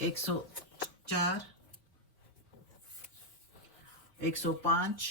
104, 105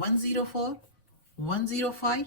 104, 105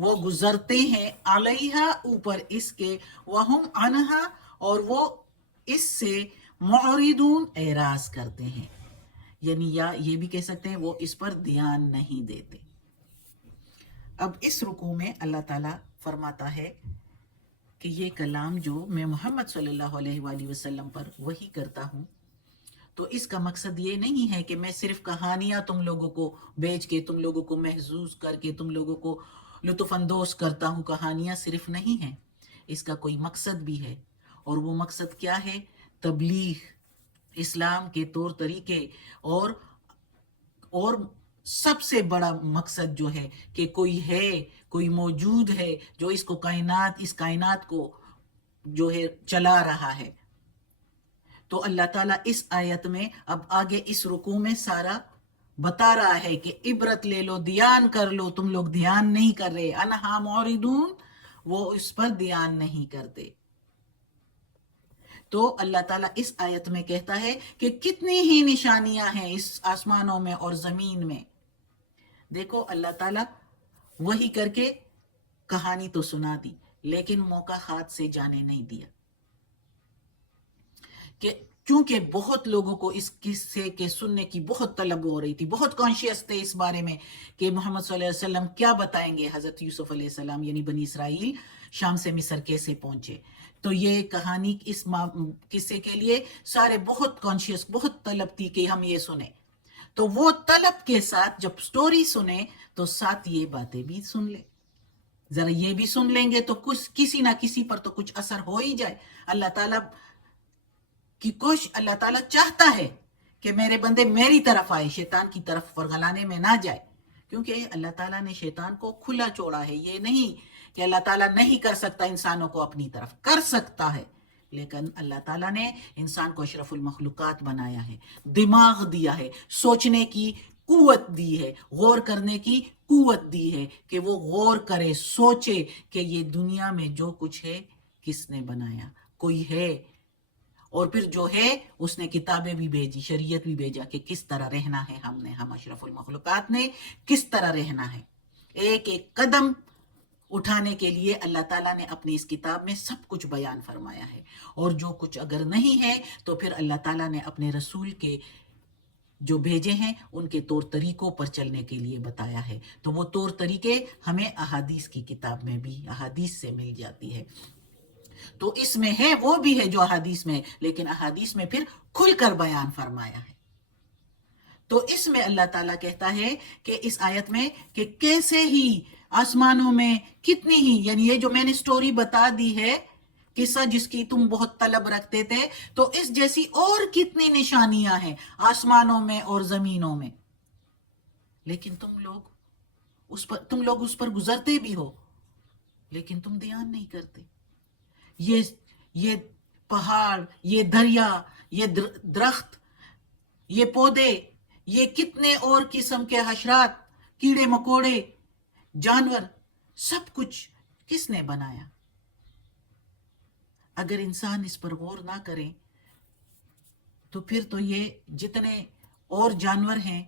وہ گزرتے ہیں علیہا اوپر اس کے، وہم عنہا اور وہ اس سے معرضون اعراض کرتے ہیں، یعنی یا یہ بھی کہہ سکتے ہیں وہ اس پر دھیان نہیں دیتے۔ اب اس رکوع میں اللہ تعالیٰ فرماتا ہے کہ یہ کلام جو میں محمد صلی اللہ علیہ وآلہ وسلم پر وحی کرتا ہوں، تو اس کا مقصد یہ نہیں ہے کہ میں صرف کہانیاں تم لوگوں کو بیچ کے، تم لوگوں کو محظوظ کر کے، تم لوگوں کو لطف اندوز کرتا ہوں۔ کہانیاں صرف نہیں ہیں، اس کا کوئی مقصد بھی ہے، اور وہ مقصد کیا ہے؟ تبلیغ، اسلام کے طور طریقے، اور سب سے بڑا مقصد جو ہے کہ کوئی ہے، کوئی موجود ہے جو اس کائنات کو جو ہے چلا رہا ہے۔ تو اللہ تعالیٰ اس آیت میں اب آگے اس رکوع میں سارا بتا رہا ہے کہ عبرت لے لو، دھیان کر لو، تم لوگ دھیان نہیں کر رہے، انہا معرضون، وہ اس پر دھیان نہیں کرتے۔ تو اللہ تعالیٰ اس آیت میں کہتا ہے کہ کتنی ہی نشانیاں ہیں اس آسمانوں میں اور زمین میں۔ دیکھو اللہ تعالیٰ وہی کر کے کہانی تو سنا دی، لیکن موقع ہاتھ سے جانے نہیں دیا، کہ کیونکہ بہت لوگوں کو اس قصے کے سننے کی بہت طلب ہو رہی تھی، بہت کانشیس تھے اس بارے میں کہ محمد صلی اللہ علیہ وسلم کیا بتائیں گے، حضرت یوسف علیہ السلام یعنی بنی اسرائیل شام سے مصر کیسے پہنچے۔ تو یہ کہانی اس قصے کے لیے سارے بہت کانشیس، بہت طلب تھی کہ ہم یہ سنیں۔ تو وہ طلب کے ساتھ جب سٹوری سنیں تو ساتھ یہ باتیں بھی سن لیں، ذرا یہ بھی سن لیں گے تو کسی نہ کسی پر تو کچھ اثر ہو ہی جائے۔ اللہ تعالیٰ کی اللہ تعالیٰ چاہتا ہے کہ میرے بندے میری طرف آئے، شیطان کی طرف ورگلانے میں نہ جائے، کیونکہ اللہ تعالیٰ نے شیطان کو کھلا چھوڑا ہے۔ یہ نہیں کہ اللہ تعالیٰ نہیں کر سکتا انسانوں کو اپنی طرف، کر سکتا ہے، لیکن اللہ تعالیٰ نے انسان کو اشرف المخلوقات بنایا ہے، دماغ دیا ہے، سوچنے کی قوت دی ہے، غور کرنے کی قوت دی ہے، کہ وہ غور کرے، سوچے کہ یہ دنیا میں جو کچھ ہے کس نے بنایا، کوئی ہے، اور پھر جو ہے اس نے کتابیں بھی بھیجی، شریعت بھی بھیجا کہ کس طرح رہنا ہے، ہم اشرف المخلوقات نے کس طرح رہنا ہے۔ ایک ایک قدم اٹھانے کے لیے اللہ تعالیٰ نے اپنی اس کتاب میں سب کچھ بیان فرمایا ہے، اور جو کچھ اگر نہیں ہے تو پھر اللہ تعالیٰ نے اپنے رسول کے جو بھیجے ہیں ان کے طور طریقوں پر چلنے کے لیے بتایا ہے۔ تو وہ طور طریقے ہمیں احادیث کی کتاب میں بھی، احادیث سے مل جاتی ہے۔ تو اس میں ہے، وہ بھی ہے جو احادیث میں ہے، لیکن احادیث میں پھر کھل کر بیان فرمایا ہے۔ تو اس میں اللہ تعالیٰ کہتا ہے کہ اس آیت میں کہ کیسے ہی آسمانوں میں کتنی ہی، یعنی یہ جو میں نے سٹوری بتا دی ہے، قصہ جس کی تم بہت طلب رکھتے تھے، تو اس جیسی اور کتنی نشانیاں ہیں آسمانوں میں اور زمینوں میں، لیکن تم لوگ اس پر گزرتے بھی ہو، لیکن تم دھیان نہیں کرتے۔ یہ پہاڑ، یہ دریا، یہ درخت، یہ پودے، یہ کتنے اور قسم کے حشرات، کیڑے مکوڑے، جانور، سب کچھ کس نے بنایا؟ اگر انسان اس پر غور نہ کرے تو پھر تو یہ جتنے اور جانور ہیں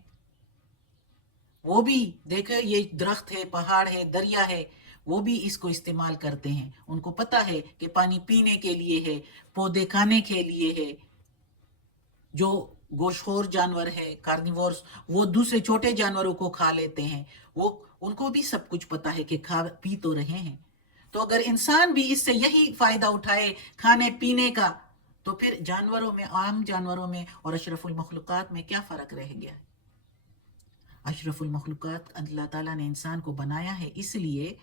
وہ بھی دیکھیں، یہ درخت ہے، پہاڑ ہے، دریا ہے، وہ بھی اس کو استعمال کرتے ہیں، ان کو پتا ہے کہ پانی پینے کے لیے ہے، پودے کھانے کے لیے ہے۔ جو گوشت خور جانور ہے، کارنیورس، وہ دوسرے چھوٹے جانوروں کو کھا لیتے ہیں، ان کو بھی سب کچھ پتا ہے کہ کھا پی تو رہے ہیں۔ تو اگر انسان بھی اس سے یہی فائدہ اٹھائے کھانے پینے کا، تو پھر جانوروں میں، عام جانوروں میں اور اشرف المخلوقات میں کیا فرق رہ گیا ہے؟ اشرف المخلوقات اللہ تعالیٰ نے انسان کو بنایا ہے اس لیے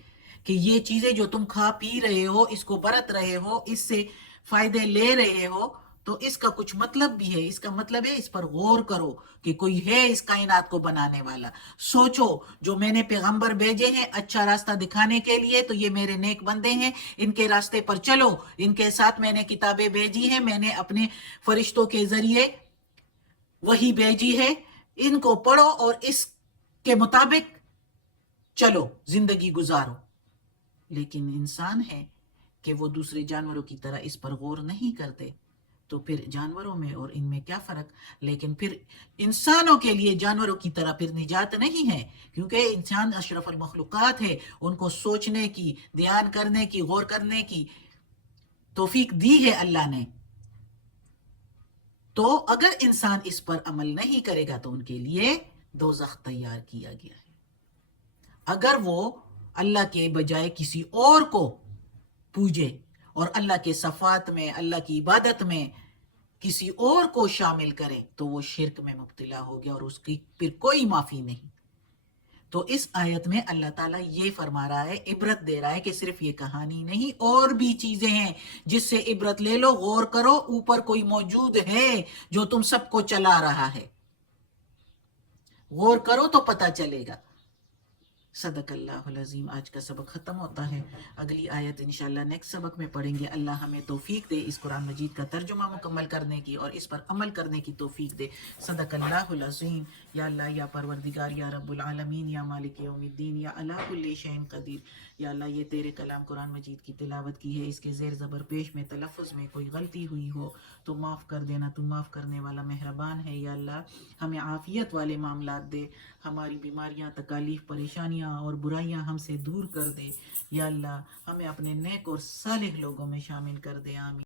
کہ یہ چیزیں جو تم کھا پی رہے ہو، اس کو برت رہے ہو، اس سے فائدے لے رہے ہو، تو اس کا کچھ مطلب بھی ہے۔ اس کا مطلب ہے اس پر غور کرو کہ کوئی ہے اس کائنات کو بنانے والا۔ سوچو، جو میں نے پیغمبر بھیجے ہیں اچھا راستہ دکھانے کے لیے، تو یہ میرے نیک بندے ہیں، ان کے راستے پر چلو، ان کے ساتھ میں نے کتابیں بھیجی ہیں، میں نے اپنے فرشتوں کے ذریعے وہی بھیجی ہے، ان کو پڑھو اور اس کے مطابق چلو، زندگی گزارو۔ لیکن انسان ہے کہ وہ دوسرے جانوروں کی طرح اس پر غور نہیں کرتے، تو پھر جانوروں میں اور ان میں کیا فرق؟ لیکن پھر انسانوں کے لیے جانوروں کی طرح پھر نجات نہیں ہے، کیونکہ انسان اشرف المخلوقات ہے، ان کو سوچنے کی، دھیان کرنے کی، غور کرنے کی توفیق دی ہے اللہ نے. تو اگر انسان اس پر عمل نہیں کرے گا تو ان کے لیے دوزخ تیار کیا گیا ہے. اگر وہ اللہ کے بجائے کسی اور کو پوجے اور اللہ کے صفات میں، اللہ کی عبادت میں کسی اور کو شامل کرے تو وہ شرک میں مبتلا ہو گیا اور اس کی پھر کوئی معافی نہیں. تو اس آیت میں اللہ تعالیٰ یہ فرما رہا ہے، عبرت دے رہا ہے کہ صرف یہ کہانی نہیں، اور بھی چیزیں ہیں جس سے عبرت لے لو، غور کرو، اوپر کوئی موجود ہے جو تم سب کو چلا رہا ہے. غور کرو تو پتہ چلے گا. صدق اللہ العظیم. آج کا سبق ختم ہوتا ہے. اگلی آیت انشاءاللہ نیکسٹ سبق میں پڑھیں گے. اللہ ہمیں توفیق دے اس قرآن مجید کا ترجمہ مکمل کرنے کی اور اس پر عمل کرنے کی توفیق دے. صدق اللہ العظیم. یا اللہ، یا پروردگار، یا رب العالمین، یا مالک یوم الدین، یا علی کل شیء قدیر. یا اللہ، یہ تیرے کلام قرآن مجید کی تلاوت کی ہے، اس کے زیر زبر پیش میں تلفظ میں کوئی غلطی ہوئی ہو تو معاف کر دینا، تو معاف کرنے والا مہربان ہے. یا اللہ، ہمیں عافیت والے معاملات دے، ہماری بیماریاں، تکالیف، پریشانیاں اور برائیاں ہم سے دور کر دے. یا اللہ، ہمیں اپنے نیک اور صالح لوگوں میں شامل کر دے. آمین.